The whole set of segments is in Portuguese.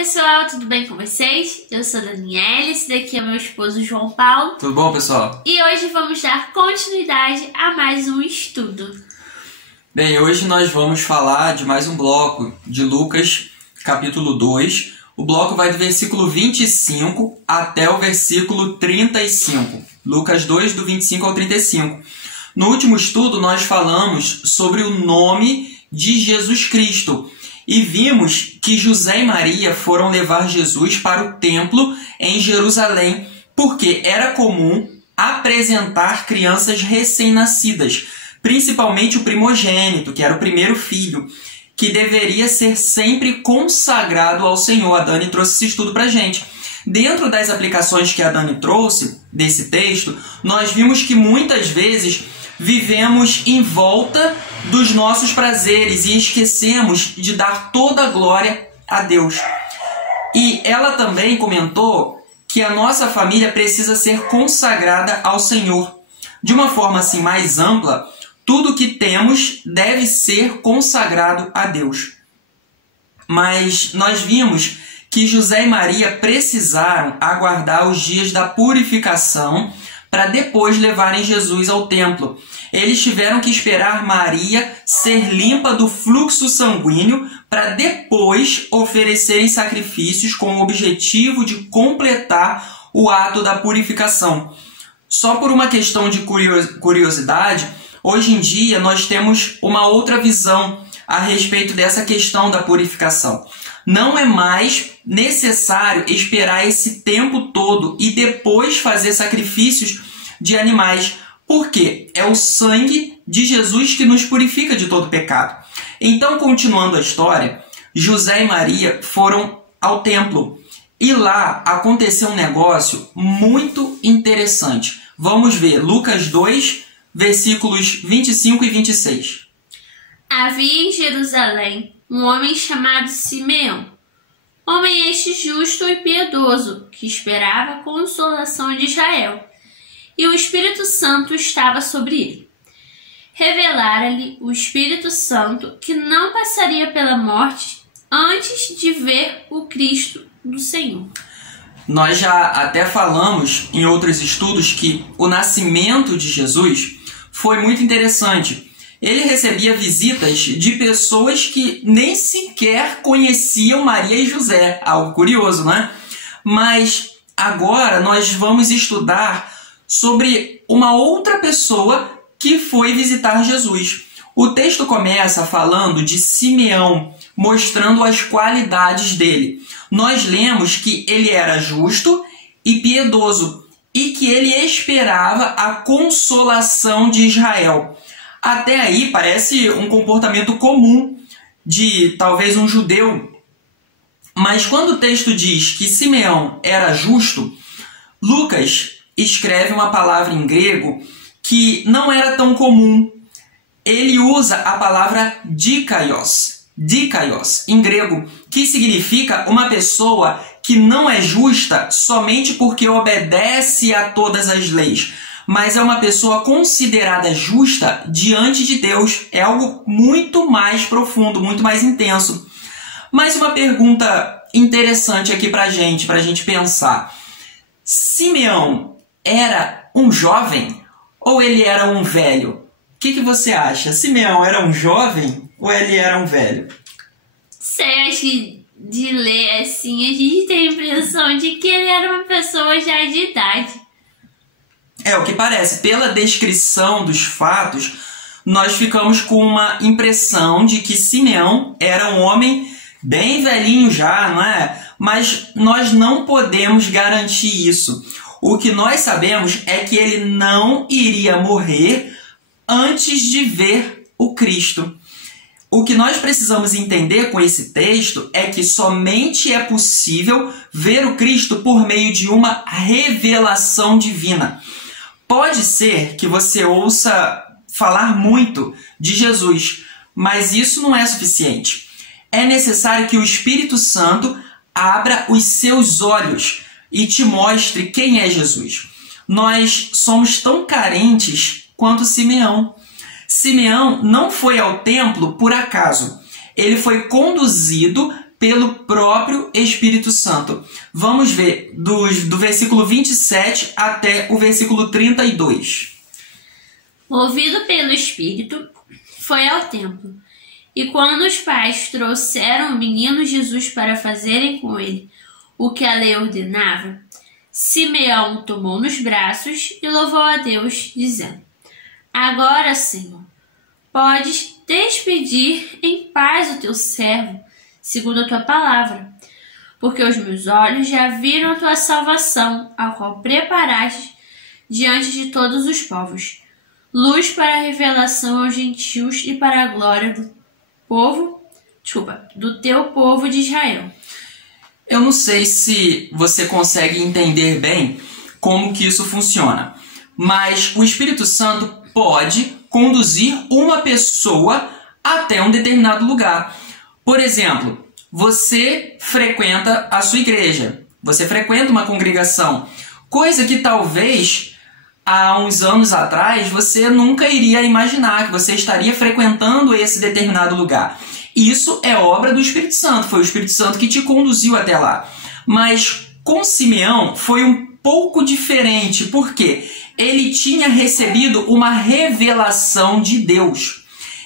pessoal, tudo bem com vocês? Eu sou a Daniela, esse daqui é meu esposo João Paulo. Tudo bom, pessoal? E hoje vamos dar continuidade a mais um estudo. Bem, hoje nós vamos falar de mais um bloco de Lucas, capítulo 2. O bloco vai do versículo 25 até o versículo 35. Lucas 2, do 25 ao 35. No último estudo, nós falamos sobre o nome de Jesus Cristo. E vimos que José e Maria foram levar Jesus para o templo em Jerusalém, porque era comum apresentar crianças recém-nascidas, principalmente o primogênito, que era o primeiro filho, que deveria ser sempre consagrado ao Senhor. A Dani trouxe esse estudo para a gente. Dentro das aplicações que a Dani trouxe desse texto, nós vimos que muitas vezes vivemos em volta dos nossos prazeres e esquecemos de dar toda a glória a Deus. E ela também comentou que a nossa família precisa ser consagrada ao Senhor. De uma forma assim mais ampla, tudo que temos deve ser consagrado a Deus. Mas nós vimos que José e Maria precisaram aguardar os dias da purificação para depois levarem Jesus ao templo. Eles tiveram que esperar Maria ser limpa do fluxo sanguíneo para depois oferecerem sacrifícios com o objetivo de completar o ato da purificação. Só por uma questão de curiosidade, hoje em dia nós temos uma outra visão a respeito dessa questão da purificação. Não é mais necessário esperar esse tempo todo e depois fazer sacrifícios de animais, porque é o sangue de Jesus que nos purifica de todo pecado. Então, continuando a história, José e Maria foram ao templo e lá aconteceu um negócio muito interessante. Vamos ver Lucas 2, versículos 25 e 26. Havia em Jerusalém um homem chamado Simeão, homem este justo e piedoso, que esperava a consolação de Israel, e o Espírito Santo estava sobre ele. Revelara-lhe o Espírito Santo que não passaria pela morte antes de ver o Cristo do Senhor. Nós já até falamos em outros estudos que o nascimento de Jesus foi muito interessante. Ele recebia visitas de pessoas que nem sequer conheciam Maria e José. Algo curioso, né? Mas agora nós vamos estudar sobre uma outra pessoa que foi visitar Jesus. O texto começa falando de Simeão, mostrando as qualidades dele. Nós lemos que ele era justo e piedoso e que ele esperava a consolação de Israel. Até aí parece um comportamento comum de talvez um judeu. Mas quando o texto diz que Simeão era justo, Lucas escreve uma palavra em grego que não era tão comum. Ele usa a palavra dikaios, em grego, que significa uma pessoa que não é justa somente porque obedece a todas as leis, mas é uma pessoa considerada justa diante de Deus. É algo muito mais profundo, muito mais intenso. Mas uma pergunta interessante aqui pra gente pensar. Simeão era um jovem ou ele era um velho? O que você acha? Simeão era um jovem ou ele era um velho? Sei, acho que de ler assim, a gente tem a impressão de que ele era uma pessoa já de idade. É o que parece. Pela descrição dos fatos, nós ficamos com uma impressão de que Simeão era um homem bem velhinho já, não é? Mas nós não podemos garantir isso. O que nós sabemos é que ele não iria morrer antes de ver o Cristo. O que nós precisamos entender com esse texto é que somente é possível ver o Cristo por meio de uma revelação divina. Pode ser que você ouça falar muito de Jesus, mas isso não é suficiente. É necessário que o Espírito Santo abra os seus olhos e te mostre quem é Jesus. Nós somos tão carentes quanto Simeão. Simeão não foi ao templo por acaso. Ele foi conduzido pelo próprio Espírito Santo. Vamos ver do versículo 27 até o versículo 32. Movido pelo Espírito, foi ao templo. E quando os pais trouxeram o menino Jesus para fazerem com ele o que a lei ordenava, Simeão o tomou nos braços e louvou a Deus, dizendo: Agora, Senhor, podes despedir em paz o teu servo, segundo a tua palavra, porque os meus olhos já viram a tua salvação, a qual preparaste diante de todos os povos, luz para a revelação aos gentios e para a glória do teu povo de Israel. Eu não sei se você consegue entender bem como que isso funciona, mas o Espírito Santo pode conduzir uma pessoa até um determinado lugar. Por exemplo, você frequenta a sua igreja, você frequenta uma congregação, coisa que talvez há uns anos atrás você nunca iria imaginar que você estaria frequentando esse determinado lugar. Isso é obra do Espírito Santo, foi o Espírito Santo que te conduziu até lá. Mas com Simeão foi um pouco diferente, porque ele tinha recebido uma revelação de Deus.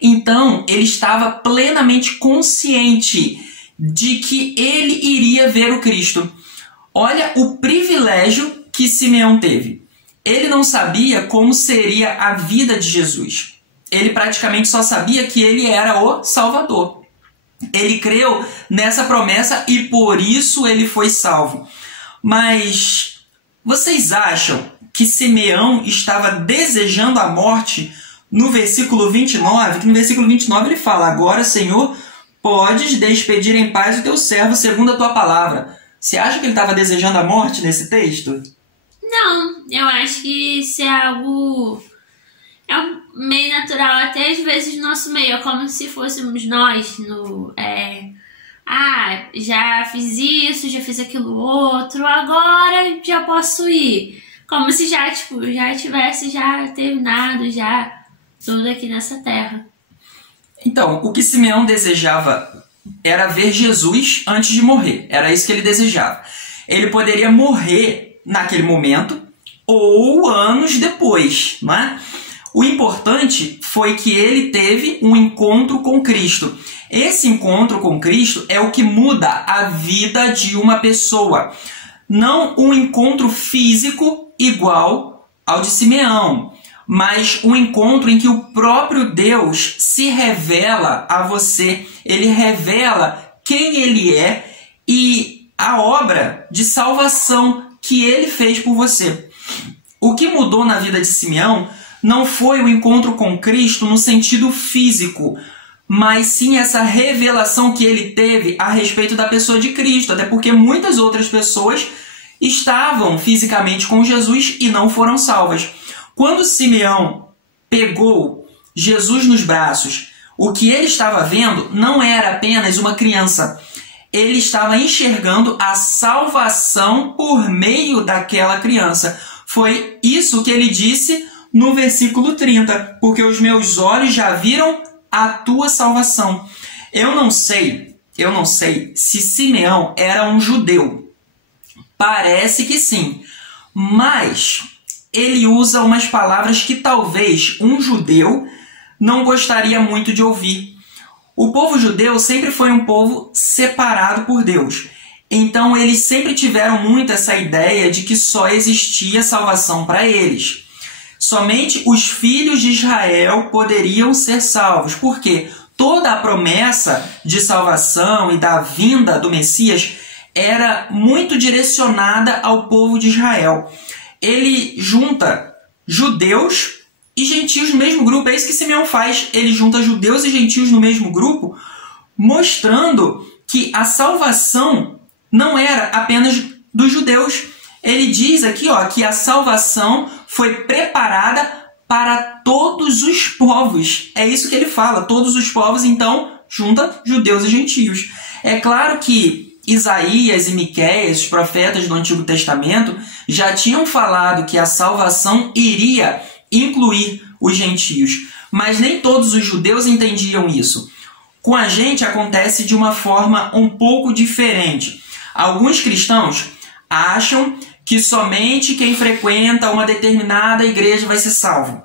Então, ele estava plenamente consciente de que ele iria ver o Cristo. Olha o privilégio que Simeão teve. Ele não sabia como seria a vida de Jesus. Ele praticamente só sabia que ele era o Salvador. Ele creu nessa promessa e por isso ele foi salvo. Mas vocês acham que Simeão estava desejando a morte no versículo 29? Que no versículo 29 ele fala: Agora, Senhor, podes despedir em paz o teu servo segundo a tua palavra. Você acha que ele estava desejando a morte nesse texto? Não, eu acho que isso é algo... É um meio natural, até às vezes no nosso meio. É como se fôssemos nós já fiz isso, já fiz aquilo outro, agora já posso ir. Como se já tivesse terminado tudo aqui nessa terra. Então, o que Simeão desejava era ver Jesus antes de morrer. Era isso que ele desejava. Ele poderia morrer naquele momento ou anos depois, não é? O importante foi que ele teve um encontro com Cristo. Esse encontro com Cristo é o que muda a vida de uma pessoa. Não um encontro físico igual ao de Simeão, mas um encontro em que o próprio Deus se revela a você. Ele revela quem ele é e a obra de salvação que ele fez por você. O que mudou na vida de Simeão não foi o encontro com Cristo no sentido físico, mas sim essa revelação que ele teve a respeito da pessoa de Cristo, até porque muitas outras pessoas estavam fisicamente com Jesus e não foram salvas. Quando Simeão pegou Jesus nos braços, o que ele estava vendo não era apenas uma criança. Ele estava enxergando a salvação por meio daquela criança. Foi isso que ele disse no versículo 30, porque os meus olhos já viram a tua salvação. Eu não sei se Simeão era um judeu. Parece que sim, mas ele usa umas palavras que talvez um judeu não gostaria muito de ouvir. O povo judeu sempre foi um povo separado por Deus. Então eles sempre tiveram muito essa ideia de que só existia salvação para eles. Somente os filhos de Israel poderiam ser salvos, porque toda a promessa de salvação e da vinda do Messias era muito direcionada ao povo de Israel. Ele junta judeus e gentios no mesmo grupo. É isso que Simeão faz. Ele junta judeus e gentios no mesmo grupo, mostrando que a salvação não era apenas dos judeus. Ele diz aqui que a salvação foi preparada para todos os povos. É isso que ele fala, todos os povos, então junta judeus e gentios. É claro que Isaías e Miqueias, os profetas do Antigo Testamento, já tinham falado que a salvação iria incluir os gentios, mas nem todos os judeus entendiam isso. Com a gente acontece de uma forma um pouco diferente. Alguns cristãos acham que somente quem frequenta uma determinada igreja vai ser salvo.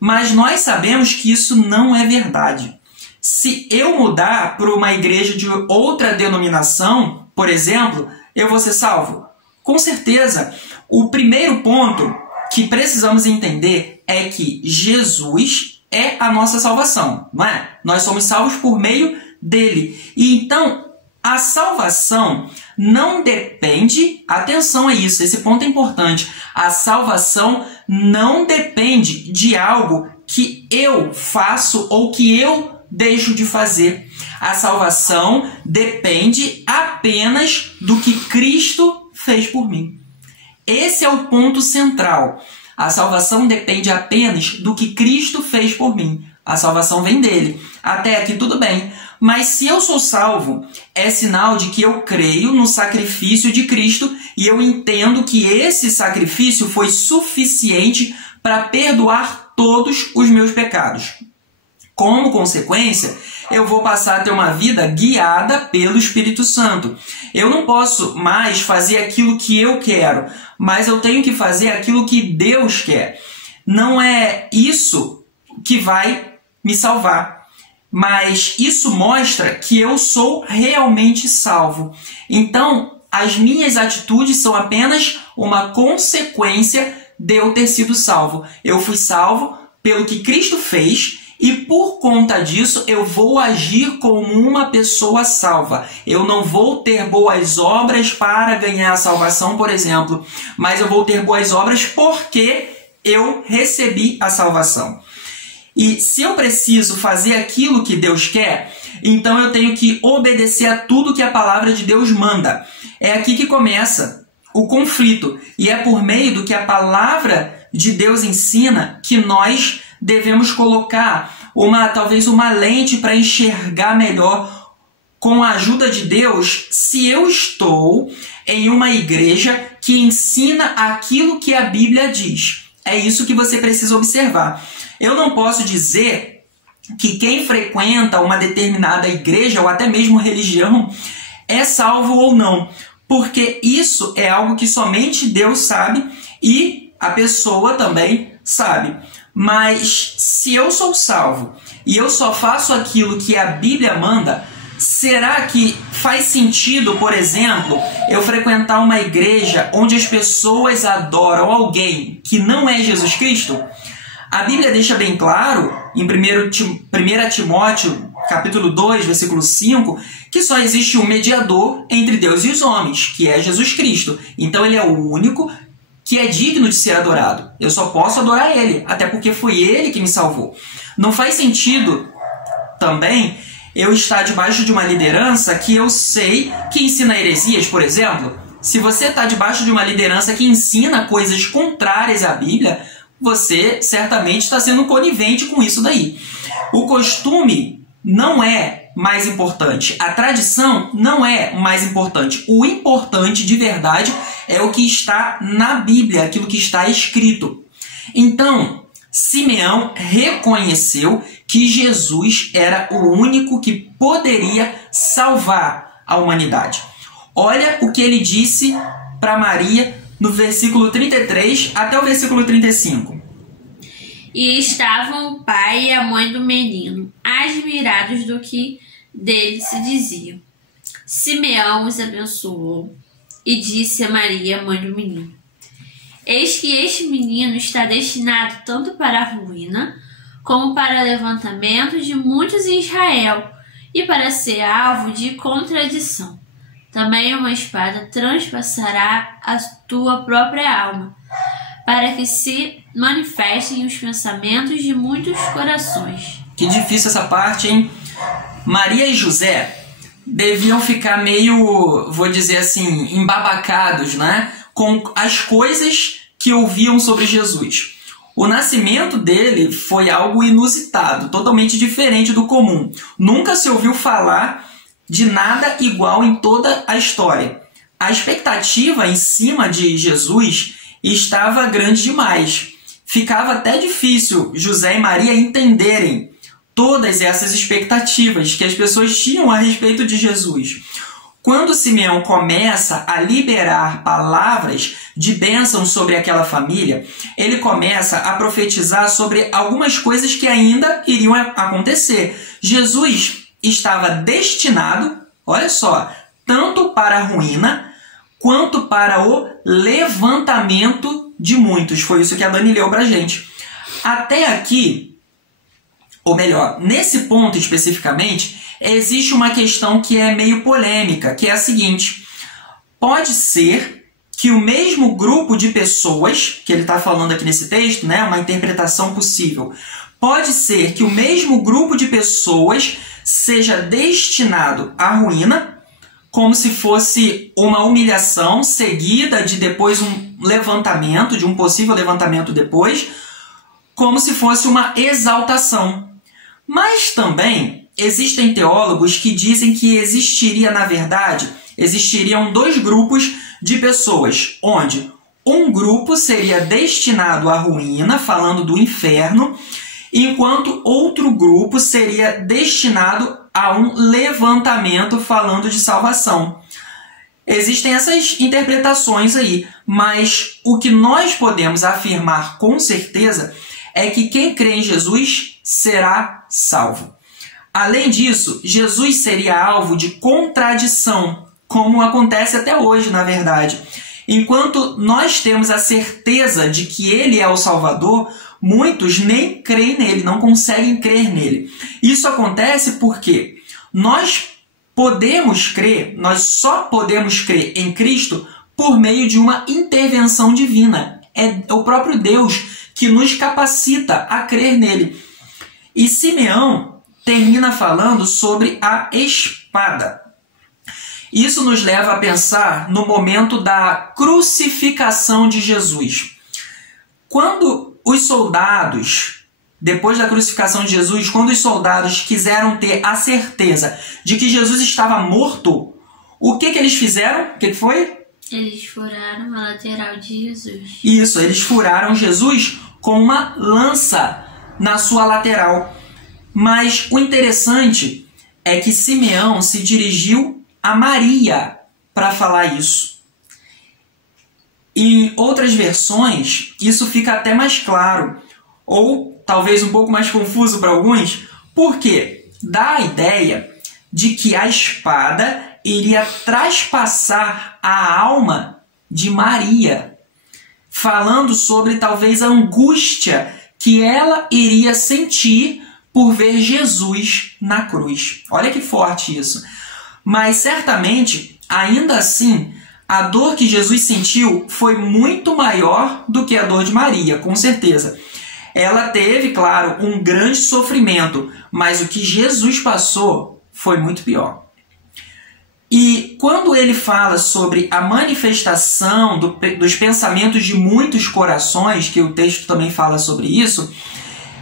Mas nós sabemos que isso não é verdade. Se eu mudar para uma igreja de outra denominação, por exemplo, eu vou ser salvo? Com certeza. O primeiro ponto que precisamos entender é que Jesus é a nossa salvação, não é? Nós somos salvos por meio dele. E então, a salvação não depende, atenção a isso, esse ponto é importante, a salvação não depende de algo que eu faço ou que eu deixo de fazer. A salvação depende apenas do que Cristo fez por mim. Esse é o ponto central. A salvação depende apenas do que Cristo fez por mim. A salvação vem dele. Até aqui tudo bem. Mas se eu sou salvo, é sinal de que eu creio no sacrifício de Cristo e eu entendo que esse sacrifício foi suficiente para perdoar todos os meus pecados. Como consequência, eu vou passar a ter uma vida guiada pelo Espírito Santo. Eu não posso mais fazer aquilo que eu quero, mas eu tenho que fazer aquilo que Deus quer. Não é isso que vai me salvar, mas isso mostra que eu sou realmente salvo. Então, as minhas atitudes são apenas uma consequência de eu ter sido salvo. Eu fui salvo pelo que Cristo fez e por conta disso eu vou agir como uma pessoa salva. Eu não vou ter boas obras para ganhar a salvação, por exemplo, mas eu vou ter boas obras porque eu recebi a salvação. E se eu preciso fazer aquilo que Deus quer, então eu tenho que obedecer a tudo que a palavra de Deus manda. É aqui que começa o conflito. E é por meio do que a palavra de Deus ensina que nós devemos colocar talvez uma lente para enxergar melhor com a ajuda de Deus se eu estou em uma igreja que ensina aquilo que a Bíblia diz. É isso que você precisa observar. Eu não posso dizer que quem frequenta uma determinada igreja ou até mesmo religião é salvo ou não, porque isso é algo que somente Deus sabe e a pessoa também sabe. Mas se eu sou salvo e eu só faço aquilo que a Bíblia manda, será que faz sentido, por exemplo, eu frequentar uma igreja onde as pessoas adoram alguém que não é Jesus Cristo? A Bíblia deixa bem claro, em 1 Timóteo, capítulo 2, versículo 5, que só existe um mediador entre Deus e os homens, que é Jesus Cristo. Então ele é o único que é digno de ser adorado. Eu só posso adorar ele, até porque foi ele que me salvou. Não faz sentido também eu estar debaixo de uma liderança que eu sei que ensina heresias, por exemplo. Se você está debaixo de uma liderança que ensina coisas contrárias à Bíblia, você certamente está sendo conivente com isso daí. O costume não é mais importante. A tradição não é mais importante. O importante de verdade é o que está na Bíblia, aquilo que está escrito. Então, Simeão reconheceu que Jesus era o único que poderia salvar a humanidade. Olha o que ele disse para Maria no versículo 33 até o versículo 35. E estavam o pai e a mãe do menino, admirados do que dele se dizia. Simeão os abençoou e disse a Maria, mãe do menino: Eis que este menino está destinado tanto para a ruína, como para o levantamento de muitos em Israel, e para ser alvo de contradição. Também uma espada transpassará a tua própria alma, para que se manifestem os pensamentos de muitos corações. Que difícil essa parte, hein? Maria e José deviam ficar meio, vou dizer assim, embabacados, né? Com as coisas que ouviam sobre Jesus. O nascimento dele foi algo inusitado, totalmente diferente do comum. Nunca se ouviu falar de nada igual em toda a história. A expectativa em cima de Jesus estava grande demais. Ficava até difícil José e Maria entenderem todas essas expectativas que as pessoas tinham a respeito de Jesus. Quando Simeão começa a liberar palavras de bênção sobre aquela família, ele começa a profetizar sobre algumas coisas que ainda iriam acontecer. Jesus estava destinado, olha só, tanto para a ruína quanto para o levantamento de muitos. Foi isso que a Dani leu para a gente. Até aqui, ou melhor, nesse ponto especificamente, existe uma questão que é meio polêmica, que é a seguinte: pode ser que o mesmo grupo de pessoas, que ele está falando aqui nesse texto, né, uma interpretação possível, pode ser que o mesmo grupo de pessoas seja destinado à ruína, como se fosse uma humilhação seguida de depois um levantamento, de um possível levantamento depois, como se fosse uma exaltação. Mas também existem teólogos que dizem que existiriam dois grupos de pessoas, onde um grupo seria destinado à ruína, falando do inferno, enquanto outro grupo seria destinado a um levantamento, falando de salvação. Existem essas interpretações aí, mas o que nós podemos afirmar com certeza é que quem crê em Jesus será salvo. Além disso, Jesus seria alvo de contradição, como acontece até hoje, na verdade. Enquanto nós temos a certeza de que Ele é o Salvador, muitos nem creem nele, não conseguem crer nele. Isso acontece porque nós só podemos crer em Cristo por meio de uma intervenção divina. É o próprio Deus que nos capacita a crer nele. E Simeão termina falando sobre a espada. Isso nos leva a pensar no momento da crucificação de Jesus. Quando os soldados, depois da crucificação de Jesus, quando os soldados quiseram ter a certeza de que Jesus estava morto, o que eles fizeram? O que foi? Eles furaram a lateral de Jesus. Isso, eles furaram Jesus com uma lança na sua lateral. Mas o interessante é que Simeão se dirigiu a Maria para falar isso. Em outras versões, isso fica até mais claro, ou talvez um pouco mais confuso para alguns, porque dá a ideia de que a espada iria traspassar a alma de Maria, falando sobre talvez a angústia que ela iria sentir por ver Jesus na cruz. Olha que forte isso. Mas certamente, ainda assim, a dor que Jesus sentiu foi muito maior do que a dor de Maria, com certeza. Ela teve, claro, um grande sofrimento, mas o que Jesus passou foi muito pior. E quando ele fala sobre a manifestação dos pensamentos de muitos corações, que o texto também fala sobre isso,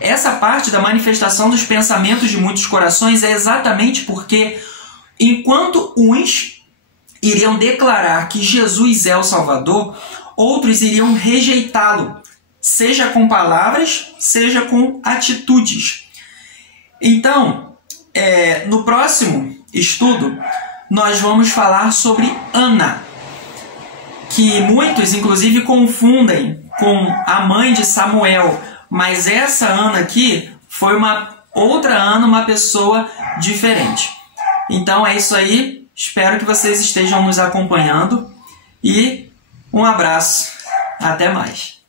essa parte da manifestação dos pensamentos de muitos corações é exatamente porque, enquanto uns iriam declarar que Jesus é o Salvador, outros iriam rejeitá-lo, seja com palavras, seja com atitudes. Então, no próximo estudo, nós vamos falar sobre Ana, que muitos, inclusive, confundem com a mãe de Samuel. Mas essa Ana aqui foi uma outra Ana, uma pessoa diferente. Então é isso aí. Espero que vocês estejam nos acompanhando. E um abraço. Até mais.